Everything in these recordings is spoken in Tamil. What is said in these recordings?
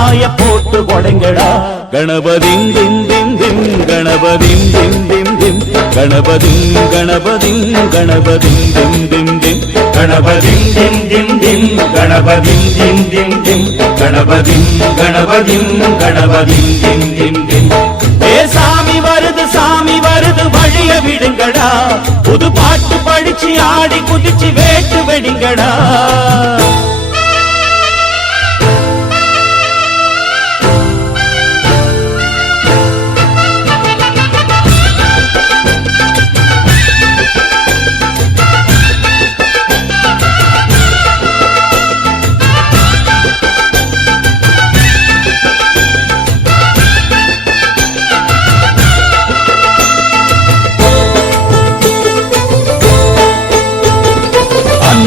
காய போட்டு கொடைங்கடா. கணபதிம் திம் திம் திம் கணபதிம் திம் திம் திம் கணபதிம் கணபதிம் கணபதிம் திம் திம் திம் கணபதிம் திம் திம் திம் கணபதிம் திம் திம் திம் கணபதிம் கணபதிம் கணபதிம் திம் திம் திம். ஏ சாமி வருது வழிய விடுங்கடா. புது பாட்டு படிச்சு ஆடி குதிச்சு வேட்டு வெடிங்கடா.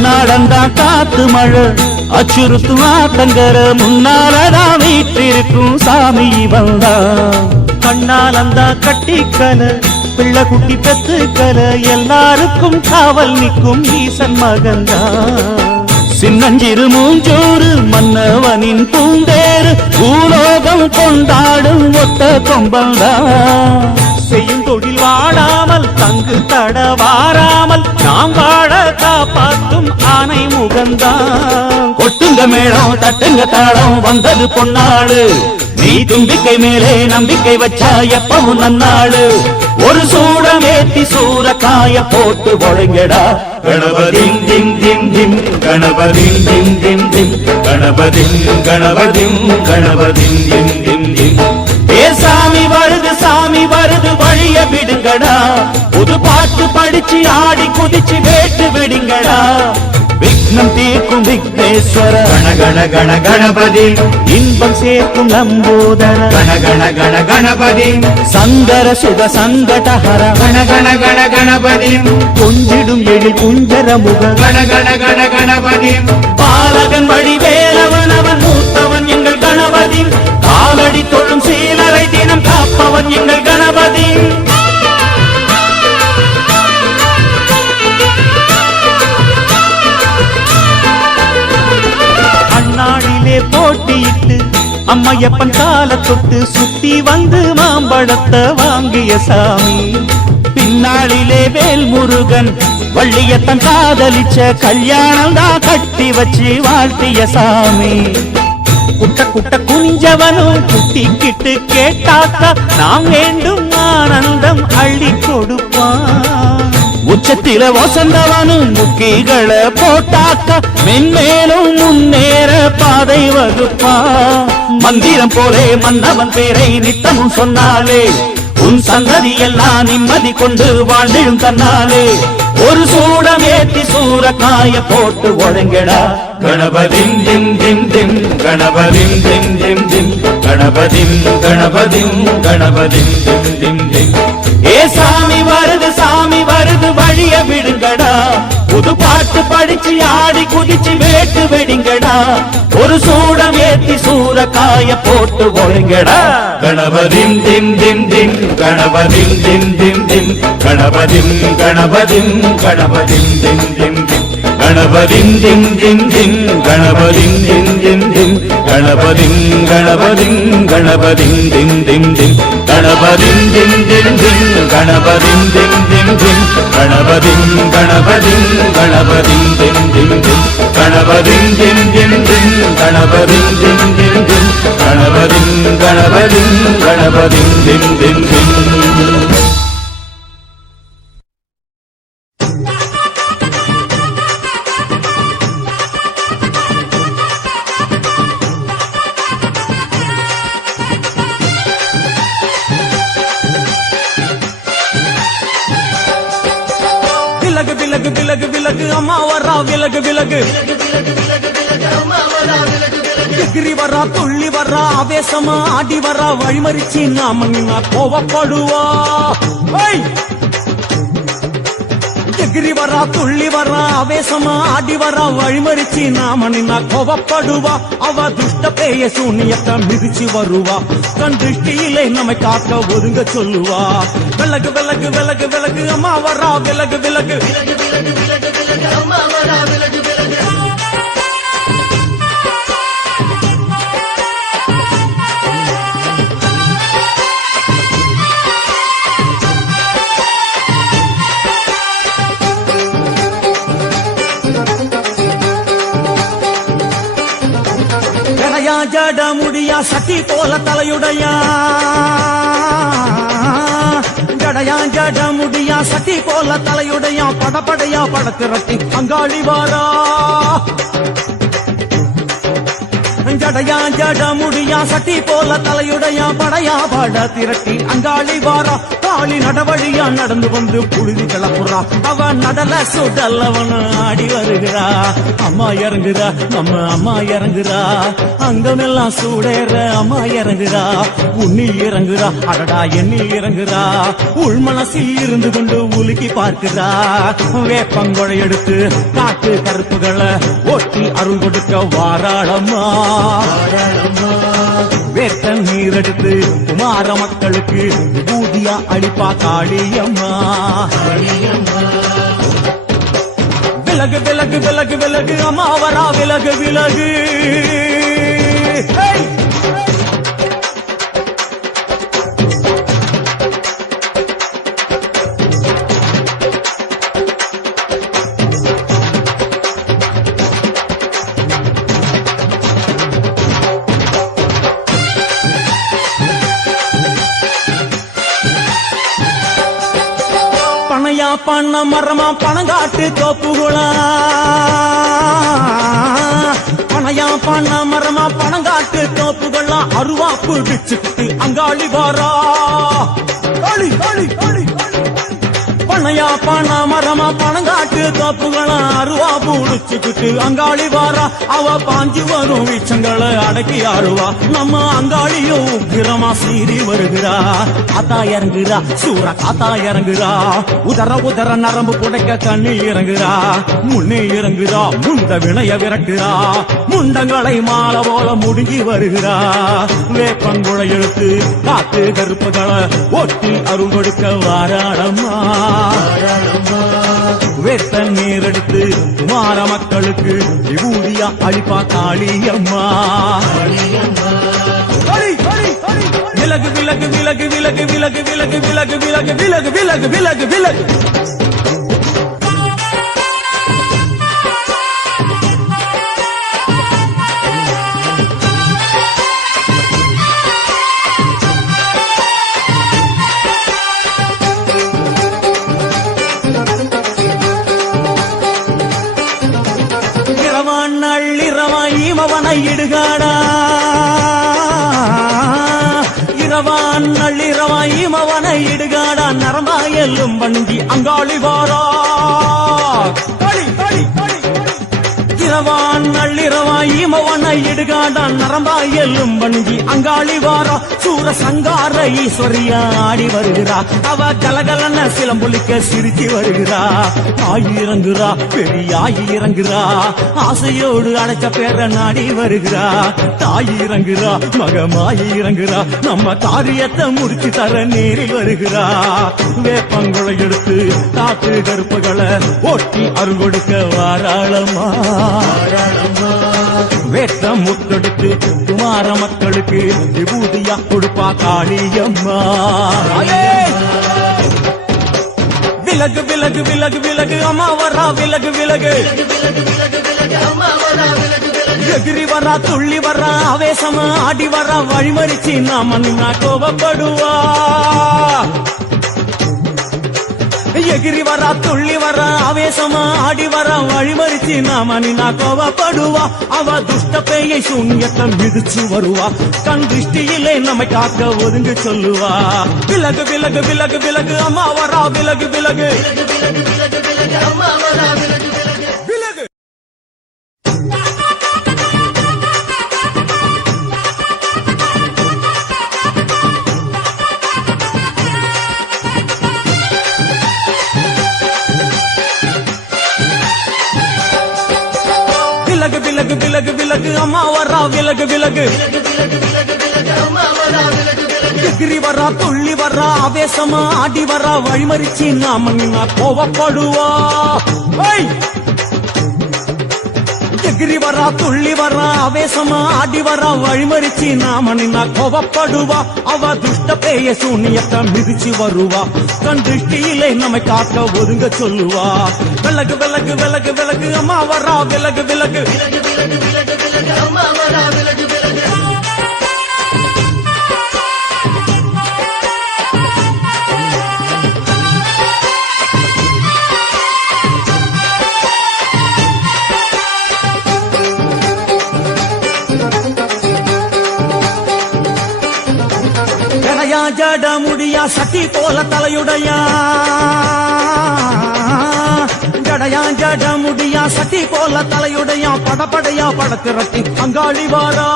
நடந்தா காத்து மழை அச்சுறுத்து ஆத்தங்கர முன்னாலதான் வீட்டிருக்கும் சாமி வந்தா. கண்ணாலந்தா கட்டிக்கல பிள்ளை குட்டி பெத்துக்கல எல்லாருக்கும் காவல் நிற்கும் ஈசன் மகந்தா. சின்னஞ்சிறு மூஞ்சோறு மன்னவனின் பூந்தேறு பூலோகம் கொண்டாடும் ஒத்த கொம்பந்தா. செய்யும் தொழில் வாடாமல் தங்கு தட வாராமல் நாம் வாழ காப்பாற்றும் ஆனை முகந்தான். கொட்டுங்க மேளம் தட்டுங்க தாளம் வந்தது பொன்னாடு. நீ தும்பிக்கை மேலே நம்பிக்கை வச்சா எப்பவும் நன்னாடு. ஒரு சூடமேத்தி சூரக்காய போட்டு ஒழுங்கடா. கணபதிம் திம் திம் திம் கணபதிம் திம் திம் திம் கணபதிம் கணபதிம் கணபதிம் திம் திம் திம். ஏ சாமி வருது வழிய விடுங்கடா. புது பாட்டு படிச்சு ஆடி குதிச்சு வேட்டு விடுங்கடா. விக்னம் தீர்க்கும் விக்னேஸ்வர கண கண கண கணபதி. இன்பம் சேர்க்கும் நம்போதர கண கண கண கணபதி. சங்கர சுக சங்கடஹர கண கண கண கணபதி. கொஞ்சிடும் எழில் குஞ்சர முக கண கண கண கணபதி. பாலகன் வழி வேலவன் அவன் மூத்தவன் எங்கள் கணபதி. காலடி தொழும் சீலரை தினம் காப்பவன் எங்கள் கணபதி. அந்நாளிலே போட்டியிட்டு அம்மையப்பன் கால தொட்டு சுத்தி வந்து மாம்பழத்தை வாங்கிய சாமி. பின்னாளிலே வேல் முருகன் வள்ளியத்தன் காதலிச்ச கல்யாணம் தான் கட்டி வச்சு வாழ்த்திய சாமி. குட்ட குட்ட குஞ்சவனும் குட்டிக்கிட்டு கேட்டாக்கா நாம் வேண்டும் ஆனந்தம் அள்ளி கொடுப்பான். உச்சத்தில வசந்தவனும் முக்கிகளை போட்டாக்கா மென்மேலும் முன்னேற பாதை வகுப்பான். மந்திரம் போலே மன்னவன் பேரை நித்தமும் சொன்னாலே உன் சந்ததி எல்லாம் நிம்மதி கொண்டு வாழ்ந்திடும் தன்னாலே. ஒரு சூடம் ஏத்தி சூரக்காய போட்டு ஒழுங்கடா. கணபதிம் திம் திம் திம் கணபதிம் திம் திம் திம் கணபதிம் கணபதிம் கணபதிம் திம் திம் திம். ஏ சாமி வருது வழிய விடுங்கடா. புது பாட்டு படிச்சு ஆடி குதிச்சு வேட்டு வெடிங்கடா. ஒரு சூடம் ஏத்தி சூரக்காய போட்டு ஒழுங்கடா. கணபதிம் திம் திம் திம் கணபதிம் திம் திம் திம் கணபதிம் கணபதிம் கணபதிம் திம் திம் திம் கணபதிம் திம் திம் திம் கணபதிம் திம் திம் திம் கணபதிம் கணபதிம் கணபதிம் திம் திம் திம் கணபதிம் திம் திம் திம் கணபதிம் திம் திம் திம் கணபதிம் கணபதிம் கணபதிம் திம் திம் திம் கணபதிம் திம் திம் திம் கணபதிம் திம் திம் திம் கணபதிம் கணபதிம் கணபதிம் திம் திம் திம். விலகு விலகு விலகு அம்மா வரா விலகு விலகு. எகிரி வரா துள்ளி வரா ஆவேசமா ஆடி வரா வழிமறிச்சு நாம நின்னா கோவப்படுவா. எகிரி வரா துள்ளி வரா ஆவேசமா ஆடி வரா வழிமறிச்சு நாம நின்னா கோவப்படுவா. அவ துஷ்ட பேய சூனியத்தை மிதிச்சு வருவா. கண் திருஷ்டியிலே நம்மை காக்க ஒதுங்க சொல்லுவா. விலகு விலகு விலகு விலகு அம்மா வரா விலகு விலகு. ஜட முடியா சட்டி போல தலையுடையா ஜடையா ஜட முடியா சட்டி போல தலையுடையா படப்படையா படத்திரட்டி அங்காளி வாரா ஜடையா ஜட முடியா சட்டி போல தலையுடையா படையா பட திரட்டி அங்காளி வாரா காளி நடவழியா நடந்து வந்து புழுதி கிளப்புறா அவ நடல சுடல் அவன் ஆடி வருகிறா அம்மா இறங்குறா நம்ம அம்மா இறங்குறா அங்கமெல்லாம் சூடேற அம்மா இறங்குறா உன்னி இறங்குறா அடடா எண்ணி இறங்குறா உள் மனசில் இருந்து கொண்டு உலுக்கி பார்க்கிறா வேப்பங்கொழை எடுத்து காட்டு கருப்புகளை ஓட்டி அருள் கொடுக்க வாராளம்மா வேட்ட நீர் எடுத்து குமார மக்களுக்கு ஊதியா அளிப்பா காளியம்மா விலகு விலகு விலகு விலகு அம்மா வரா விலகு விலகு Hey! பனையா பண்ண மரமா பணங்காட்டு தோப்புகுளா பனையா பண்ண மரமா பணங்காட்டு தோப்புகள்லாம் அருவா பிடிச்சுக்கிட்டு அங்காளி வாரா களி களி களி பனையா பண்ண மரமா பணங்காட்டு தோப்புகளாம் அருவா பிடிச்சுக்கிட்டு அங்காளி வாரா அவ பாஞ்சு வரும் வீச்சங்களை அடக்கி ஆடுவா நம்ம அங்காளியும் உக்கிரமா சீறி வருகிறா காத்தா இறங்குறா சூற காத்தா இறங்குறா உதர உதர நரம்பு புடைக்க கண்ணி இறங்குறா முன்னே இறங்குறா முண்ட வினைய விரட்டுறா முண்டங்களை மாலை போல முடுங்கி வருகிறா வேப்பங்குழை எழுத்து காத்து கருப்புகளை ஒட்டி அருள் கொடுக்க வாராளம்மா வேட்ட நீர் எடுத்து குமார மக்களுக்கு விபூதியா அளிப்பா காளியம்மா விலகு விலகு விலகு விலகு விலகு விலகு விலகு விலகு விலகு விலகு விலகு விலகு இமவனை இடுகாடா இரவான் நள்ளிரவா இமவனை இடுகாடா நரம்பா எல்லும் வண்டி அங்காளி வாரா களி களி களி இரவான் நள்ளிரவா இமவனை இடுகாடா நரம்பா எல்லும் வண்டி அங்காளி வாரா சூர சங்கார ஈஸ்வரியா ஆடி வருகிறா அவ கலகலன சிலம்பொலிக்க சிரிச்சு வருகிறா ஆயிரங்குறா பெரியாயி இறங்குறா ஆசையோடு அடைச்ச பேர நாடி வருகிறா தாயி இறங்குறா மகமாயி இறங்குறா நம்ம காரியத்தை முடிச்சு தர நேரில் வருகிறா வேப்பங்குழை எடுத்து காத்து கருப்புகளை ஓட்டி அருள் கொடுக்க வாராளம்மா வேட்ட முத்தெடுத்து குமார மக்களுக்கு விபூதியா கொடுப்பா காளியம்மா விலகு விலகு விலகு விலகு அம்மா வரா விலகு விலகு எகிரி வரா துள்ளி வரா ஆவேசமா ஆடி வரா வழிமறிச்சு நாம நின்னா கோபப்படுவா எகிரி வரா துள்ளி வரா ஆவேசமா ஆடி வரா வழிமறிச்சு நாம நின்னா கோபப்படுவா அவ துஷ்ட பேயை சூன்யத்தை மிதிச்சு வருவா கண் திருஷ்டியிலே நம்மை காக்க ஒதுங்க சொல்லுவா விலகு விலகு விலகு விலகு அம்மா வரா விலகு விலகு விலகு விலகு விலகு விலகு அம்மா வரா விலகு விலகு எகிரி வரா துள்ளி வரா ஆவேசமா ஆடி வரா வழிமறிச்சு நாம நின்னா கோவப்படுவா எகிரி வரா துள்ளி வரா ஆவேசமா ஆடி வரா வழிமறிச்சு நாம நின்னா கோவப்படுவா அவ துஷ்ட பேய சூன்யத்தை மிதிச்சு வருவா கண் திருஷ்டியிலே நம்மை காக்க ஒதுங்க சொல்லுவா விலகு விலகு விலகு விலகு அம்மா வரா விலகு விலகு அம்மா வரா விலகு விலகு ஜட முடியா சட்டி போல தலையுடையா ஜடையா ஜட முடியா சட்டி போல தலையுடையா படபடையா படத்திரட்டி அங்காளி வாரா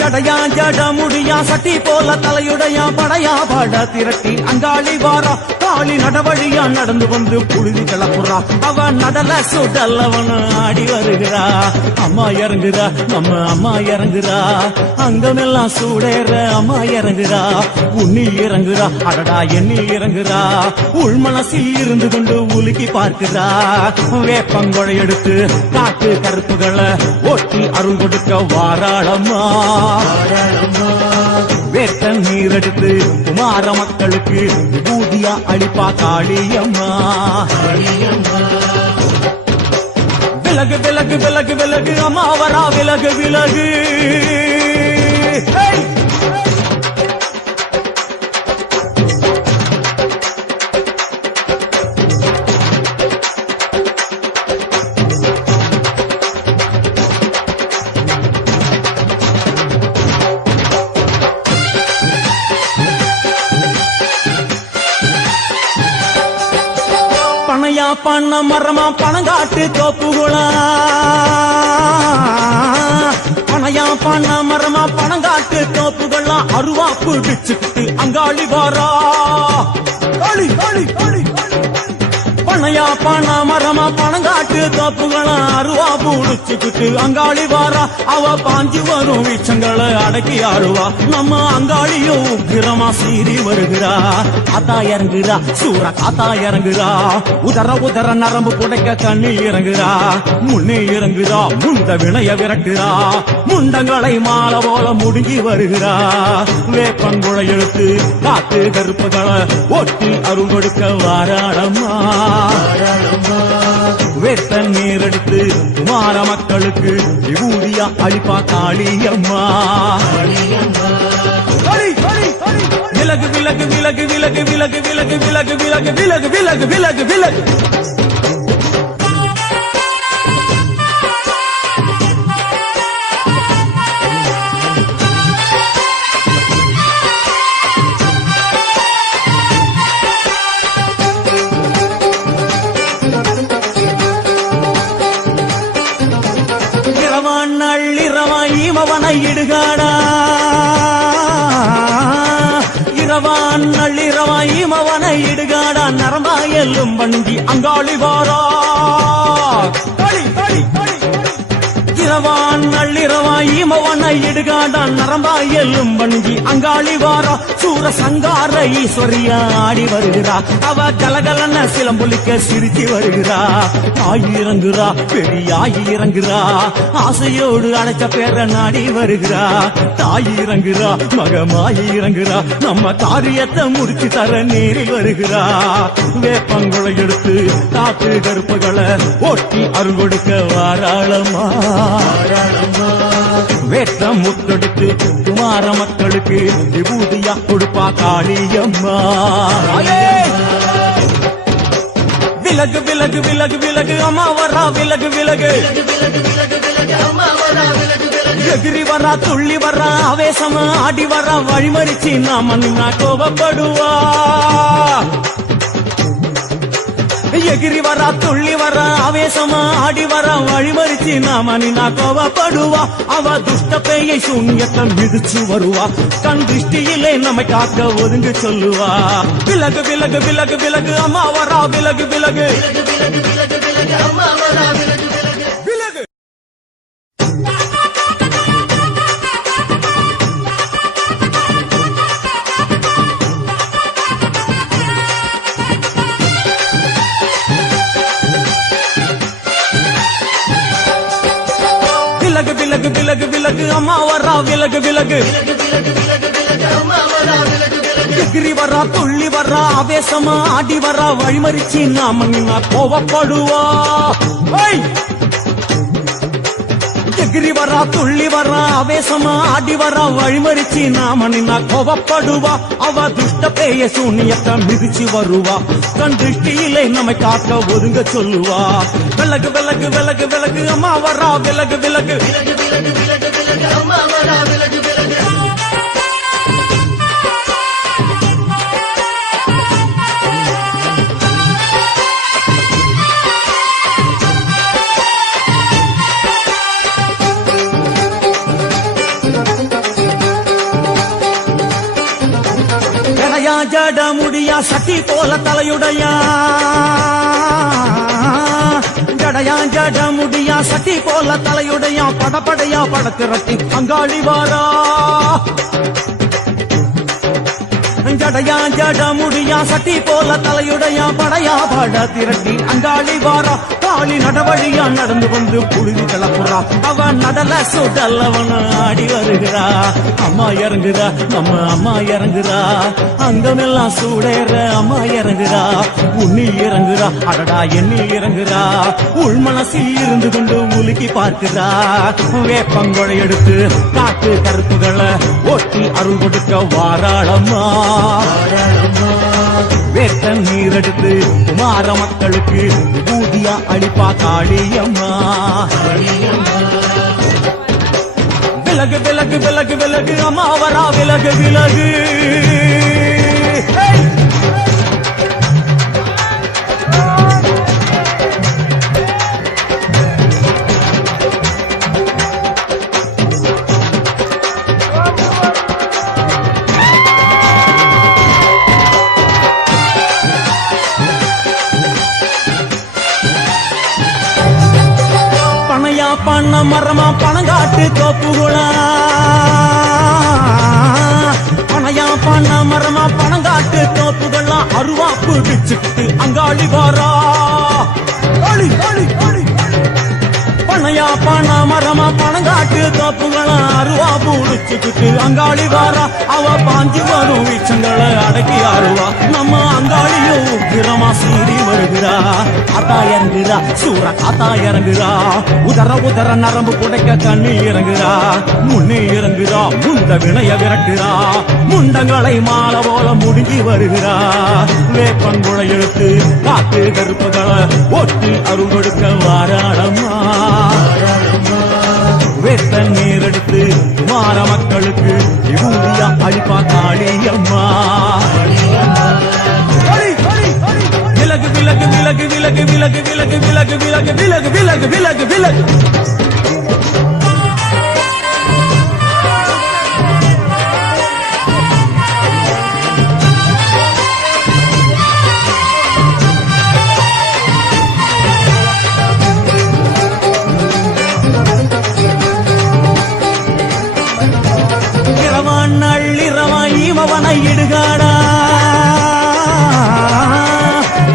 ஜடையா ஜட முடியா சட்டி போல தலையுடையா படையா பட திரட்டி அங்காளி வாரா காளி நடவழியா நடந்து வந்து புழுதி கிளப்புறா அவ நடல சுடல் அவன் ஆடி வருகிறா அம்மா இறங்குறா நம்ம அம்மா இறங்குறா அங்கமெல்லாம் சூடேற அம்மா இறங்குறா உன்னில் இறங்குறா அடடா எண்ணில் இறங்குறா உள் மனசில் இருந்து கொண்டு உலுக்கி பார்க்கிறா வேப்பங்கொழை எடுத்து காட்டு கருப்புகளை ஓட்டி அருள் கொடுக்க வாராளம்மா வேட்ட நீர் எடுத்து குமார மக்களுக்கு விபூதியா அளிப்பா காளியம்மா விலகு விலகு விலகு விலகு அம்மா வரா விலகு விலகு Hey! பனையா பண்ண மரமா பணங்காட்டு தோப்புகளா பனையா பண்ண மரமா பணங்காட்டு தோப்புகளா அருவாப்பு பிச்சுக்கிட்டு அங்காளி வாரா களி களி களி பனையா பண்ண மரமா பணங்காட்டு தோப்புகளா அருவா பூடிச்சுக்கிட்டு அங்காளி வாரா அவ பாஞ்சு வரும் வீச்சங்களை அடக்கி ஆடுவா நம்ம அங்காளியோ உக்கிரமா சீறி வருகிறா காத்தா இறங்குறா சூற காத்தா இறங்குறா உதர உதர நரம்பு புடைக்க கண்ணில் இறங்குறா முன்னே இறங்குறா முண்ட வினைய விரட்டுறா முண்டங்களை மாலை போல முடுங்கி வருகிறா வேப்பங்குழை எடுத்து காத்து கருப்புகளை ஒட்டி அருள் கொடுக்க வாராளம்மா வேட்ட நீர் எடுத்து குமார மக்களுக்கு விபூதியா அளிப்பா காளியம்மா விலகு விலகு விலகு விலகு விலகு விலகு விலகு விலகு விலகு விலகு விலகு விலகு நள்ளிரவாயிமவனை இடுகாடா இரவான் நள்ளிரவாயிமவனை இடுகாடா நரம்பாயல்லும் வண்டி அங்காளி வாரா இரவான் நள்ளிரவாயிமவனை இடுகாடா நரம்பாயல்லும் வண்டி அங்காளி வாரா சூர சங்கார ஈஸ்வரியா ஆடி வருகிறா அவ கலகலன சிலம்புலிக்க சிரிச்சு வருகிறா தாய் இறங்குறா பெரியாய் இறங்குறா ஆசையோடு அழைச்ச பேர நாடி வருகிறா தாய் இறங்குறா மகமாய் இறங்குறா நம்ம காரியத்தை முடிச்சு தர நேரில் வருகிறா வேப்பங்குழை எடுத்து காத்து கருப்புகளை ஓட்டி அருள் கொடுக்க வாராளம்மா வேட்டம் முத்தெடுத்து குமார மக்களுக்கு விபூதியா கொடுப்பா காளியம்மா விலகு விலகு விலகு விலகு அம்மா வரா விலகு விலகு எகிரி வரா துள்ளி வரா ஆவேசமா ஆடி வரா வழிமறிச்சு நாம நின்னா கோபப்படுவா எகிரி வரா துள்ளி வரா ஆவேசமா ஆடி வரா வழிமறிச்சு நாம நின்னா கோபப்படுவா அவ துஷ்ட பேயை சூன்யத்தை மிதிச்சு வருவா கண் திருஷ்டியிலே நம்மை காக்க ஒதுங்க சொல்லுவா விலகு விலகு விலகு விலகு அம்மா வரா விலகு விலகு விலகு விலகு விலகு விலகு அம்மா வரா விலகு விலகு எகிரி வரா துள்ளி வரா ஆவேசமா ஆடி வரா வழிமறிச்சு நாம நின்னா கோவப்படுவா எகிரி வரா துள்ளி வரா ஆவேசமா ஆடி வரா வழிமறிச்சு நாம நின்னா கோவப்படுவா அவ துஷ்ட பேய சூன்யத்தை மிதிச்சு வருவா கண் திருஷ்டியிலே நம்மை காக்க ஒதுங்க சொல்லுவா விலகு விலகு விலகு விலகு அம்மா வரா விலகு விலகு அம்மா வரா விலகு விலகு ஜட முடியா சட்டி போல தலையுடையா ஜடையா ஜட முடியா சட்டி போல தலையுடையா படபடையா படத்திரட்டி அங்காளி வாரா ஜடையா ஜட முடியா சட்டி போல தலையுடையா படையா பட திரட்டி அங்காளி வாரா காளி நடவழியா நடந்து வந்து புழுதி கிளப்புறா அவன் நடல சுடல் அவன் ஆடி வருகிறா அம்மா இறங்குறா நம்ம அம்மா இறங்குறா அங்கமெல்லாம் சூடேற அம்மா இறங்குறா உன்னில் இறங்குறா அடடா எண்ணில் இறங்குறா உள் மனசில் இருந்து கொண்டு உலுக்கி பார்க்கிறா வேப்பங்கொழை எடுத்து காட்டு கருப்புகளை ஒட்டி அருள் கொடுக்க வாராளம்மா வேட்ட நீர் எடுத்து குமார மக்களுக்கு ஊதியா அளிப்பா காளியம்மா விலகு விலகு விலகு விலகு அம்மா வரா விலகு விலகு பண்ண மரமா பணங்காட்டு தோப்புகளா பணையா பண்ண மரமா பணங்காட்டு தோப்புகளா அருவாப்பு பிச்சுக்கிட்டு அங்காளி வாரா பணையா பண்ண மரமா பணங்காட்டு தோப்புகளா அருவாப்பு பிச்சுக்கிட்டு அங்காளி வாரா அவ பாஞ்சு வரும் வீச்சங்களை அடக்கி ஆடுவா நம்ம அங்காளியும் உக்கிரமா சீறி வருகிறா காத்தா இறங்குறா சூற காத்தா இறங்குறா உதர உதர நரம்பு புடைக்க கண்ணி இறங்குறா முன்னே இறங்குறா முண்ட வினைய விரட்டுறா முண்டங்களை மாலை போல முடிஞ்சு வருகிறா வேப்பங்குழை எடுத்து காத்து கருப்புகளை ஒட்டி அருள் கொடுக்க வாராளம்மா வேட்ட நீர் எடுத்து குமார மக்களுக்கு விபூதியா அளிப்பா காளியம்மா விலகு விலகு விலகு விலகு விலகு விலகு விலகு விலகு விலகு விலகு விலகு விலகு இரவான் நள்ளிரவா ஈமவனை இடுகாடா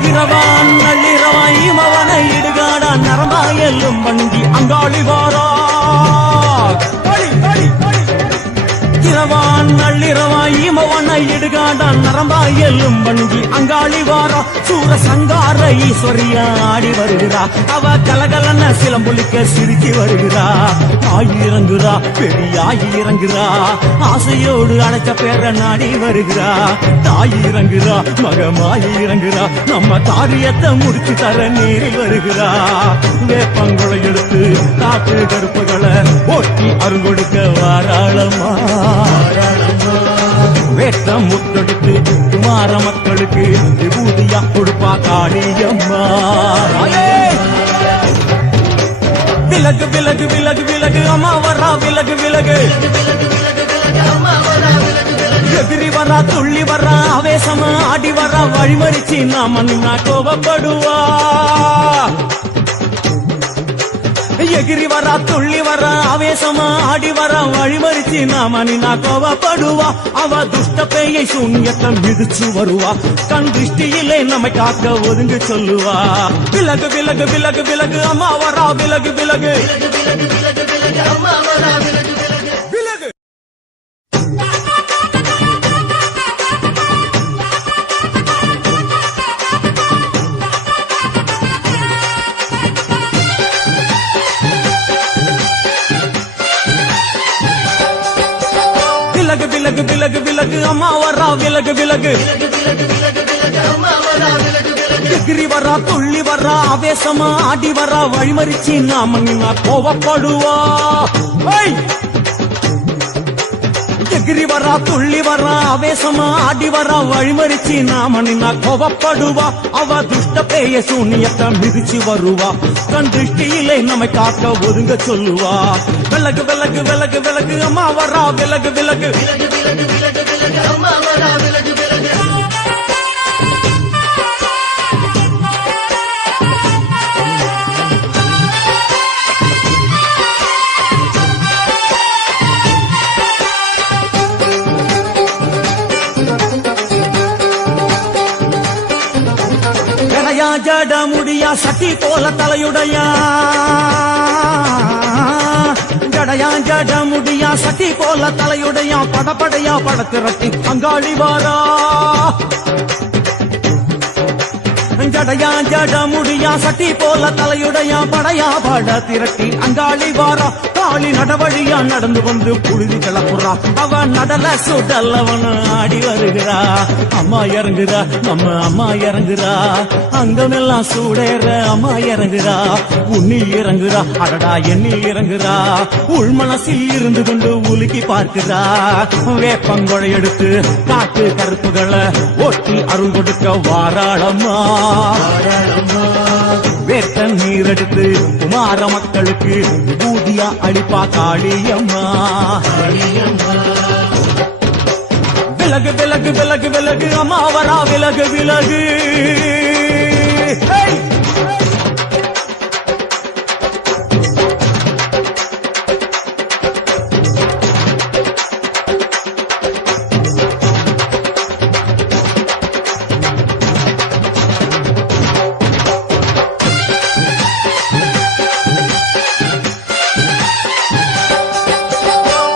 இரவான் நள்ளிரவா ஈமவனை இடுகாடா நரம்பாயலும் வண்டி அங்காளி வாரா இரவான் நள்ளிரவா ஈமவனை இடுகாடா நரம்பாயலும் வண்டி அங்காளி வாரா சூர சங்கார ஈஸ்வரியா ஆடி வருகிறா அவ கலகலன சிலம்புலிக்க சிரிக்கி வருகிறா தாய் இறங்குறா பெரியாய் இறங்குறா ஆசையோடு அழைச்ச பேர நாடி வருகிறா தாய் இறங்குறா மகமாய் இறங்குறா நம்ம காரியத்தை முடிச்சு தர நீரில் வருகிறா வேப்பங்குழை எடுத்து காட்டு கருப்புகளை ஒட்டி அருள் கொடுக்க வாராளம்மா வேட்டம் முத்தெடுத்து குமார மக்களுக்கு விபூதியா கொடுப்பா காளியம்மா விலகு விலகு விலகு விலகு அம்மா வரா விலகு விலகு எதிரி வரா துள்ளி வரா ஆவேசமா ஆடி வரா வழிமறிச்சு நாம நின்னா கோபப்படுவா எகிரி வரா துள்ளி வரா ஆவேசமா ஆடி வரா வழிமறிச்சு நாம நின்னா கோபப்படுவா அவ துஷ்ட பேயை சூன்யத்தை மிதிச்சு வருவா கண் திருஷ்டியிலே நம்மை காக்க ஒதுங்க சொல்லுவா விலகு விலகு விலகு விலகு அம்மா வரா விலகு விலகு விலகு விலகு விலகு விலகு அம்மா வரா விலகு விலகு எகிரி வரா துள்ளி வரா ஆவேசமா ஆடி வரா வழிமறிச்சு நாம நின்னா கோபப்படுவா எகிரி வரா துள்ளி வரா ஆவேசமா ஆடி வரா வழிமறிச்சு நாம நின்னா கோபப்படுவா அவ துஷ்ட பேய சூன்யத்தை மிதிச்சு வருவா கண் திருஷ்டியிலே நம்மை காக்க ஒதுங்க சொல்லுவா விலகு விலகு விலகு விலகு அம்மா வரா விலகு விலகு அம்மா வரா விலகு விலகு ஜடையா ஜட முடியா சட்டி போல தலையுடையா ஜடையா ஜட முடியா சட்டி போல தலையுடையா படபடையா படத்திரட்டி அங்காளி வாரா ஜடையா ஜட முடியா சட்டி போல தலையுடையா படையா பட திரட்டி அங்காளி வாரா காளி நடவழியா நடந்து வந்து புழுதி கிளப்புறா அவ நடல சுடல்லவன் ஆடி வருகிறா அம்மா இறங்குறா நம்ம அம்மா இறங்குறா அங்கமெல்லாம் சூடேற அம்மா இறங்குறா உன்னில் இறங்குறா அடடா எண்ணில் இறங்குறா உள் மனசில் இருந்து கொண்டு உலுக்கி பார்க்கிறா வேப்பங்கொழை எடுத்து காட்டு கருப்புகளை ஓட்டி அருள் கொடுக்க வாராளம்மா வேட்ட நீர் எடுத்து குமார மக்களுக்கு விபூதியா அளிப்பா காளியம்மா விலகு விலகு விலகு விலகு அம்மா வரா விலகு விலகு Hey!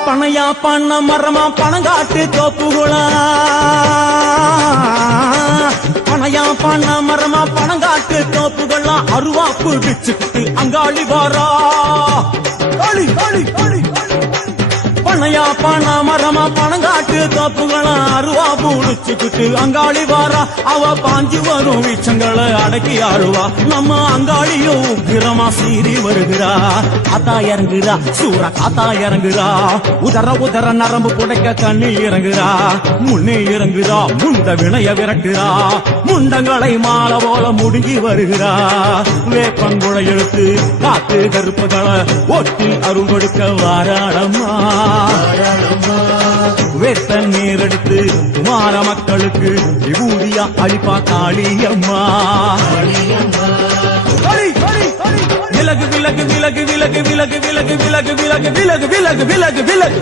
பனையா பண்ண மரமா பணங்காட்டு தோப்புகளா பனையா பண்ண மரமா பணங்காட்டு தோப்புகளா அருவாப்பு பிச்சுக்கிட்டு அங்காளி வாரா களி களி களி பனையா பண்ண மரமா பணங்காட்டு தோப்புகளா அருவா பூடிச்சுக்கிட்டு அங்காளி வாரா அவ பாஞ்சு வரும் வீச்சங்களை அடக்கி ஆடுவா நம்ம அங்காளியும் உக்கிரமா சீறி வருகிறா காத்தா இறங்குறா சூற காத்தா இறங்குறா உதற உதற நரம்பு புடைக்க கண்ணில் இறங்குறா முன்னே இறங்குறா முண்ட வினைய விரட்டுறா முண்டங்களை மாலை போல முடுங்கி வருகிறா வேப்பங்குழை எடுத்து காத்து கருப்புகளை ஓட்டி அருள் கொடுக்க வாராளம்மா வேட்ட நீர் எடுத்து குமார மக்களுக்கு விபூதியா அளிப்பா காளியம்மா விலகு விலகு விலகு விலகு விலகு விலகு விலகு விலகு விலகு விலகு விலகு விலகு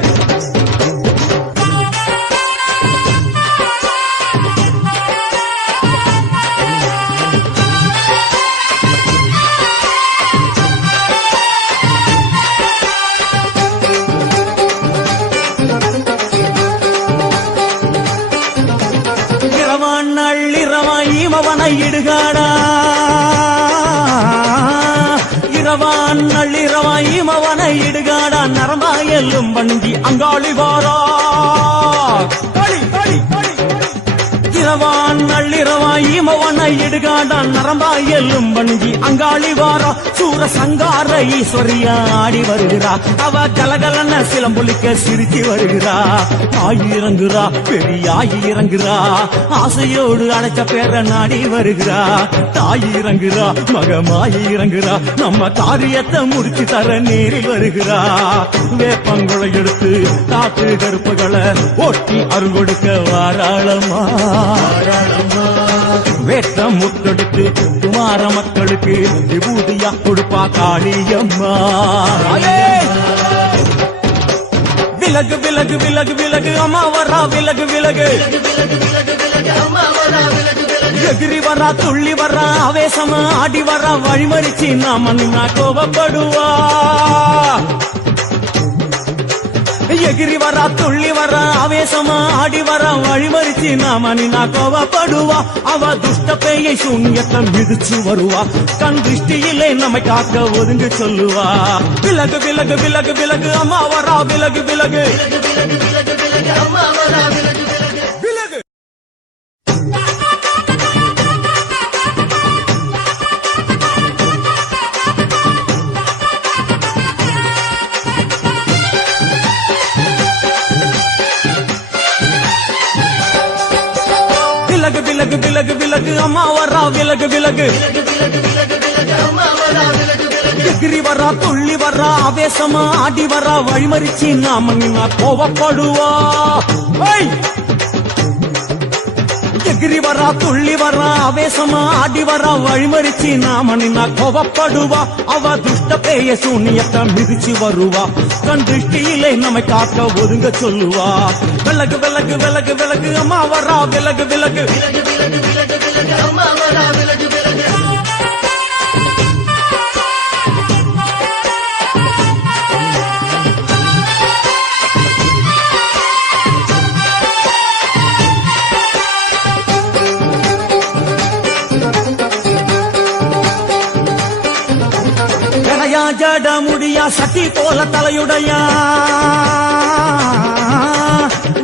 இமவனை இடுகாடா இரவான் நள்ளிரவா இமவனை இடுகாடா நரம்பா எல்லும் வண்டி அங்காளி வாரா களி களி களி இரவான் நள்ளிரவா இமவனை இடுகாடா நரம்பா எல்லும் வண்டி அங்காளி வாரா சூர சங்கார ஈஸ்வரியா ஆடி வருகிறா அவ கலகலன சிலம்புலிக்க சிரிச்சு வருகிறா ஆயிரங்குறா பெரியாயி இறங்குறா ஆசையோடு அழைச்ச பேர நாடி வருகிறா தாயிரங்குறா மகமாயி இறங்குறா நம்ம காரியத்தை முடிச்சு தர நேரில் வருகிறா வேப்பங்குழை எடுத்து காட்டு கருப்புகளை ஓட்டி அருள் கொடுக்க வாராளம்மா வேட்டம் முத்தெடுத்து குமார மக்களுக்கு விபூதியா கொடுப்பா காளியம்மா விலகு விலகு விலகு விலகு அம்மா வரா விலகு விலகு எகிரி வரா துள்ளி வரா ஆவேசமா ஆடி வரா வழிமறிச்சு நாம நின்னா கோபப்படுவா எகிரி வரா துள்ளி வரா ஆவேசமா ஆடி வரா வழிமறிச்சு நாம நின்னா கோபப்படுவா அவ துஷ்ட பேயை சூன்யத்தை மிதிச்சு வருவா கண் திருஷ்டியிலே நம்மை காக்க ஒதுங்க சொல்லுவா விலகு விலகு விலகு விலகு அம்மா வரா விலகு விலகு அம்மா வரா விலகு விலகு விலகு விலகு விலகு அம்மா வரா விலகு விலகு எகிரி வரா துள்ளி வரா ஆவேசமா ஆடி வரா வழிமறிச்சு நாம நின்னா கோபப்படுவா எகிரி வரா துள்ளி வரா ஆவேசமா ஆடி வரா வழிமறிச்சு நாம நின்னா கோபப்படுவா அவ துஷ்ட பேய சூன்யத்தை மிதிச்சு வருவா கண் திருஷ்டியிலே நம்மை காக்க ஒதுங்க சொல்லுவா விலகு விலகு விலகு விலகு அம்மா வரா விலகு விலகு அம்மா வரா விலகு விலகு ஜட முடியா சட்டி போல தலையுடையா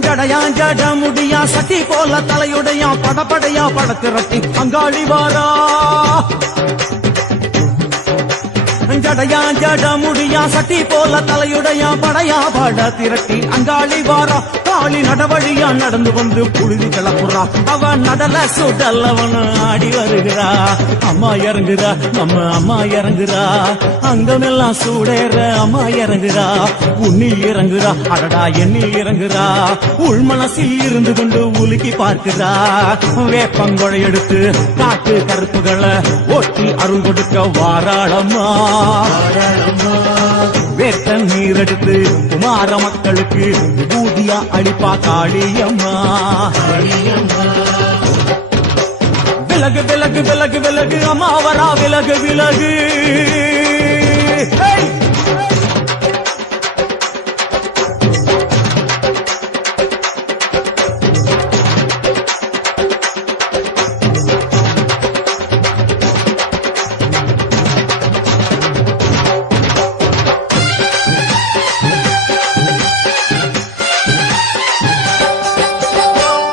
ஜடையா ஜட முடியா சட்டி போல தலையுடையா படபடையா படத்திரட்டி அங்காளி வாரா ஜடையா ஜட முடியா சட்டி போல தலையுடையா படையா பட திரட்டி அங்காளி வாரா காளி நடவழியா நடந்து வந்து புழுதி கிளப்புறா அவ நடல சுடல்லவன ஆடி வருகிறா அம்மா இறங்குறா நம்ம அம்மா இறங்குறா அங்கமெல்லாம் சூடேற அம்மா இறங்குறா உன்னி இறங்குறா அடடா எண்ணி இறங்குறா உள் மனசில் இருந்து கொண்டு உலுக்கி பார்க்கிறா வேப்பங்கொழை எடுத்து காட்டு கருப்புகளை ஓட்டி அருள் கொடுக்க வாராளம்மா வேர்த்த நீர் எடுத்து குமார மக்களுக்கு விபூதியா அளிப்பா காளியம்மா விலகு விலகு விலகு விலகு அம்மா வரா விலகு விலகு Hey!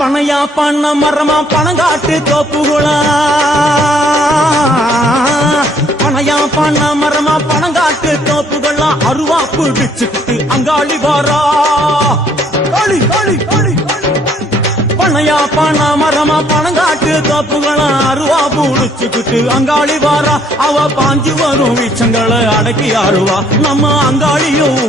பனையா பண்ண மரமா பணங்காட்டு தோப்புகளா பனையா பண்ண மரமா பணங்காட்டு தோப்புகளா அருவா பிடிச்சுக்கிட்டு அங்காளி வாரா காளி காளி காளி பனையா பண்ண மரமா பணங்காட்டு தோப்புகளா அருவா பிடிச்சுக்கிட்டு அங்காளி வாரா அவ பாஞ்சு வரும் வீச்சங்களை அடக்கி ஆடுவா நம்ம அங்காளியும்